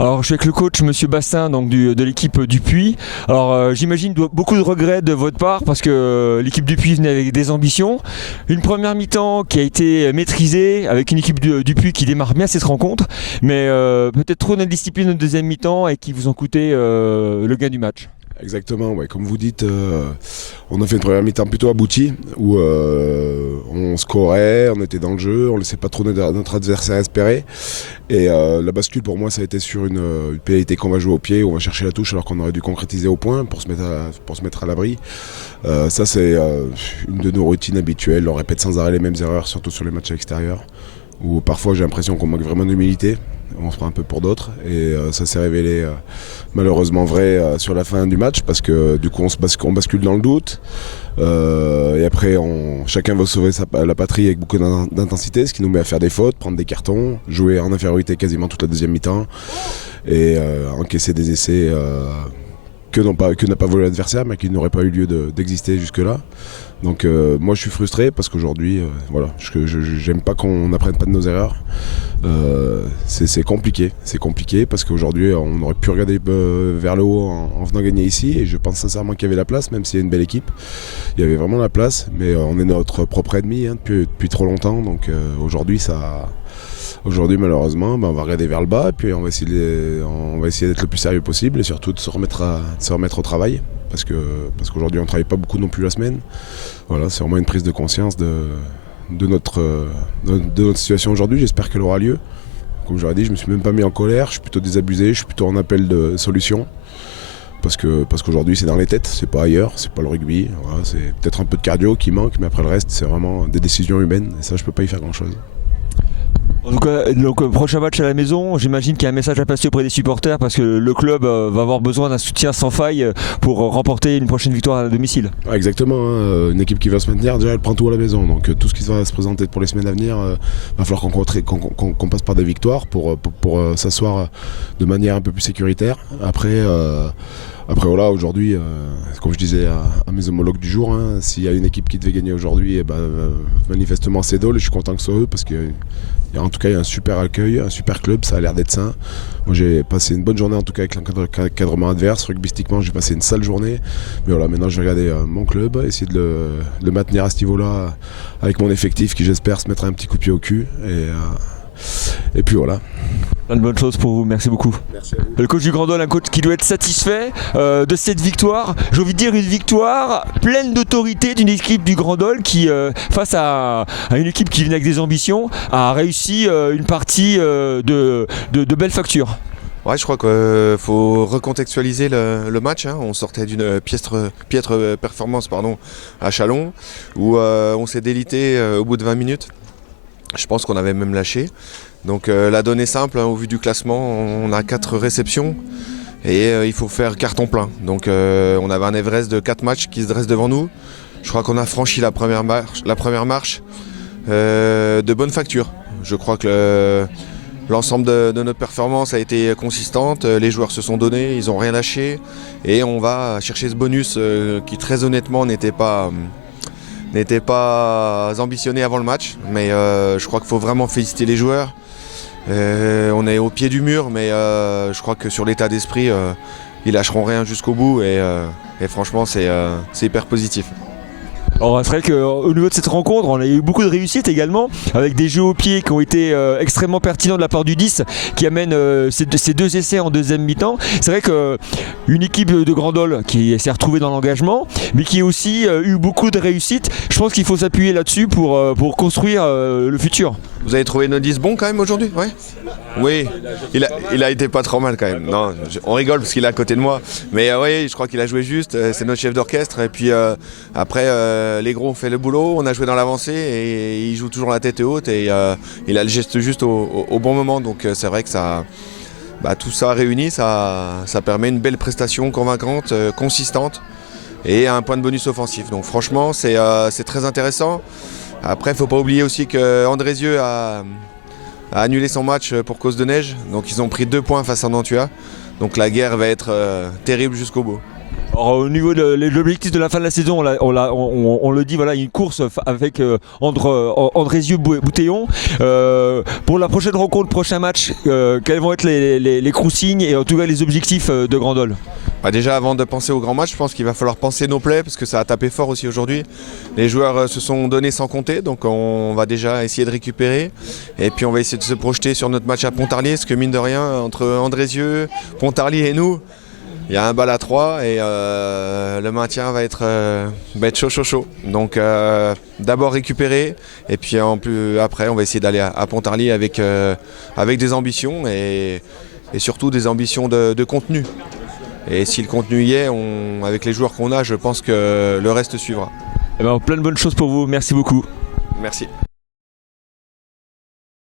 Alors je suis avec le coach Monsieur Bassin donc de l'équipe du Puy. Alors j'imagine beaucoup de regrets de votre part parce que l'équipe du Puy venait avec des ambitions. Une première mi-temps qui a été maîtrisée avec une équipe du Puy qui démarre bien cette rencontre, mais peut-être trop d'indiscipline en deuxième mi-temps et qui vous ont coûté le gain du match. Exactement, ouais. Comme vous dites, on a fait une première mi-temps plutôt aboutie où on scorait, on était dans le jeu, on ne laissait pas trop notre adversaire espérer. Et la bascule pour moi ça a été sur une pénalité qu'on va jouer au pied, où on va chercher la touche alors qu'on aurait dû concrétiser au point pour se mettre à l'abri. Ça c'est une de nos routines habituelles, on répète sans arrêt les mêmes erreurs, surtout sur les matchs à l'extérieur, où parfois j'ai l'impression qu'on manque vraiment d'humilité. On se prend un peu pour d'autres et ça s'est révélé malheureusement vrai sur la fin du match parce que du coup on bascule dans le doute et après chacun va sauver la patrie avec beaucoup d'intensité, ce qui nous met à faire des fautes, prendre des cartons, jouer en infériorité quasiment toute la deuxième mi-temps et encaisser des essais que n'a pas volé l'adversaire mais qui n'auraient pas eu lieu d'exister jusque-là. Donc moi je suis frustré parce qu'aujourd'hui j'aime pas qu'on n'apprenne pas de nos erreurs. C'est compliqué parce qu'aujourd'hui on aurait pu regarder vers le haut en venant gagner ici et je pense sincèrement qu'il y avait la place, même s'il y a une belle équipe, il y avait vraiment la place, mais on est notre propre ennemi depuis trop longtemps, donc aujourd'hui malheureusement on va regarder vers le bas et puis on va essayer d'être le plus sérieux possible et surtout de se remettre au travail parce qu'aujourd'hui on ne travaille pas beaucoup non plus la semaine. Voilà, c'est vraiment une prise de conscience de notre situation aujourd'hui. J'espère qu'elle aura lieu. Comme je l'ai dit, je ne me suis même pas mis en colère, je suis plutôt désabusé, je suis plutôt en appel de solution. Parce qu'aujourd'hui c'est dans les têtes, c'est pas ailleurs, c'est pas le rugby. Voilà, c'est peut-être un peu de cardio qui manque, mais après le reste c'est vraiment des décisions humaines et ça je peux pas y faire grand chose. En tout cas, donc, prochain match à la maison, j'imagine qu'il y a un message à passer auprès des supporters parce que le club va avoir besoin d'un soutien sans faille pour remporter une prochaine victoire à domicile. Ah, exactement, hein. Une équipe qui va se maintenir, déjà elle prend tout à la maison, donc tout ce qui va se présenter pour les semaines à venir, va falloir qu'on passe par des victoires pour s'asseoir de manière un peu plus sécuritaire. Après voilà, aujourd'hui, comme je disais à mes homologues du jour, hein, s'il y a une équipe qui devait gagner aujourd'hui, manifestement c'est Dole et je suis content que ce soit eux parce que en tout cas il y a un super accueil, un super club, ça a l'air d'être sain. Moi j'ai passé une bonne journée en tout cas avec l'encadrement adverse, rugbystiquement j'ai passé une sale journée, mais voilà, maintenant je vais regarder mon club, essayer de le maintenir à ce niveau-là avec mon effectif qui j'espère se mettra un petit coup de pied au cul et puis voilà. Plein de bonnes choses pour vous, merci beaucoup. Merci à vous. Le coach du Grandol, un coach qui doit être satisfait de cette victoire. J'ai envie de dire une victoire pleine d'autorité d'une équipe du Grandol qui, face à une équipe qui venait avec des ambitions, a réussi une partie de belles factures. Ouais, je crois qu'il faut recontextualiser le match. Hein. On sortait d'une piètre performance à Châlons où on s'est délité au bout de 20 minutes. Je pense qu'on avait même lâché. Donc la donnée simple, hein, au vu du classement, on a 4 réceptions et il faut faire carton plein. Donc on avait un Everest de 4 matchs qui se dresse devant nous. Je crois qu'on a franchi la première marche de bonne facture. Je crois que l'ensemble de notre performance a été consistante. Les joueurs se sont donnés, ils n'ont rien lâché et on va chercher ce bonus qui très honnêtement n'était pas ambitionné avant le match, mais je crois qu'il faut vraiment féliciter les joueurs. On est au pied du mur, mais je crois que sur l'état d'esprit, ils lâcheront rien jusqu'au bout et franchement c'est hyper positif. Alors c'est vrai qu'au niveau de cette rencontre, on a eu beaucoup de réussites également, avec des jeux au pied qui ont été extrêmement pertinents de la part du 10, qui amène ces 2 essais en deuxième mi-temps. C'est vrai qu'une équipe de Grandol qui s'est retrouvée dans l'engagement, mais qui a aussi eu beaucoup de réussites. Je pense qu'il faut s'appuyer là-dessus pour construire le futur. Vous avez trouvé notre 10 bon quand même aujourd'hui? Ouais. Oui, il a été pas trop mal quand même. Non, on rigole parce qu'il est à côté de moi. Mais oui, je crois qu'il a joué juste. C'est notre chef d'orchestre. Et puis après, les gros ont fait le boulot. On a joué dans l'avancée et il joue toujours la tête haute. Et il a le geste juste au bon moment. Donc c'est vrai que ça, tout ça réuni, ça permet une belle prestation convaincante, consistante et un point de bonus offensif. Donc franchement, c'est très intéressant. Après, il ne faut pas oublier aussi qu'Andrézieux a annulé son match pour cause de neige. Donc ils ont pris 2 points face à Nantua. Donc la guerre va être terrible jusqu'au bout. Alors, au niveau de l'objectif de la fin de la saison, on le dit, voilà, une course avec Andrézieux-Bouteillon. Pour la prochaine rencontre, prochain match, quelles vont être les consignes et en tout cas les objectifs de Grandol? Déjà, avant de penser au grand match, je pense qu'il va falloir penser nos plays parce que ça a tapé fort aussi aujourd'hui. Les joueurs se sont donnés sans compter, donc on va déjà essayer de récupérer. Et puis on va essayer de se projeter sur notre match à Pontarlier, parce que mine de rien, entre Andrézieux, Pontarlier et nous, il y a un bal à 3 et le maintien va être chaud. Donc d'abord récupérer et puis après on va essayer d'aller à Pontarlier avec des ambitions et surtout des ambitions de contenu. Et si le contenu y est, avec les joueurs qu'on a, je pense que le reste suivra. Plein de bonnes choses pour vous, merci beaucoup. Merci.